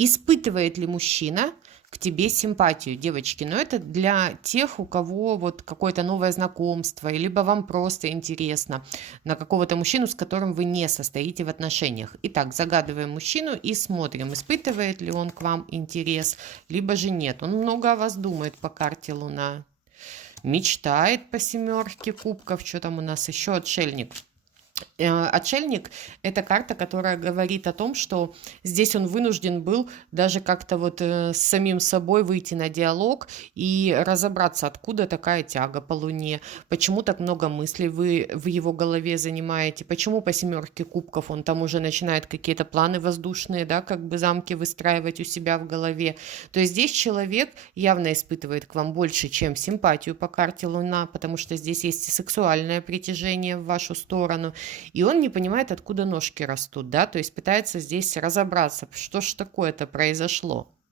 Испытывает ли мужчина к тебе симпатию, девочки? Но это для тех, у кого вот какое-то новое знакомство, либо вам просто интересно на какого-то мужчину, с которым вы не состоите в отношениях. Итак, загадываем мужчину и смотрим, испытывает ли он к вам интерес, либо же нет. Он много о вас думает по карте Луна, мечтает по семерке кубков, что там у нас еще, отшельник. Отшельник — это карта, которая говорит о том, что здесь он вынужден был даже как-то вот с самим собой выйти на диалог и разобраться, откуда такая тяга по Луне, почему так много мыслей вы в его голове занимаете, почему по семерке кубков он там уже начинает какие-то планы воздушные, да, как бы замки выстраивать у себя в голове. То есть здесь человек явно испытывает к вам больше, чем симпатию по карте Луна, потому что здесь есть и сексуальное притяжение в вашу сторону, и он не понимает, откуда ножки растут, да, то есть пытается здесь разобраться, что ж такое-то произошло.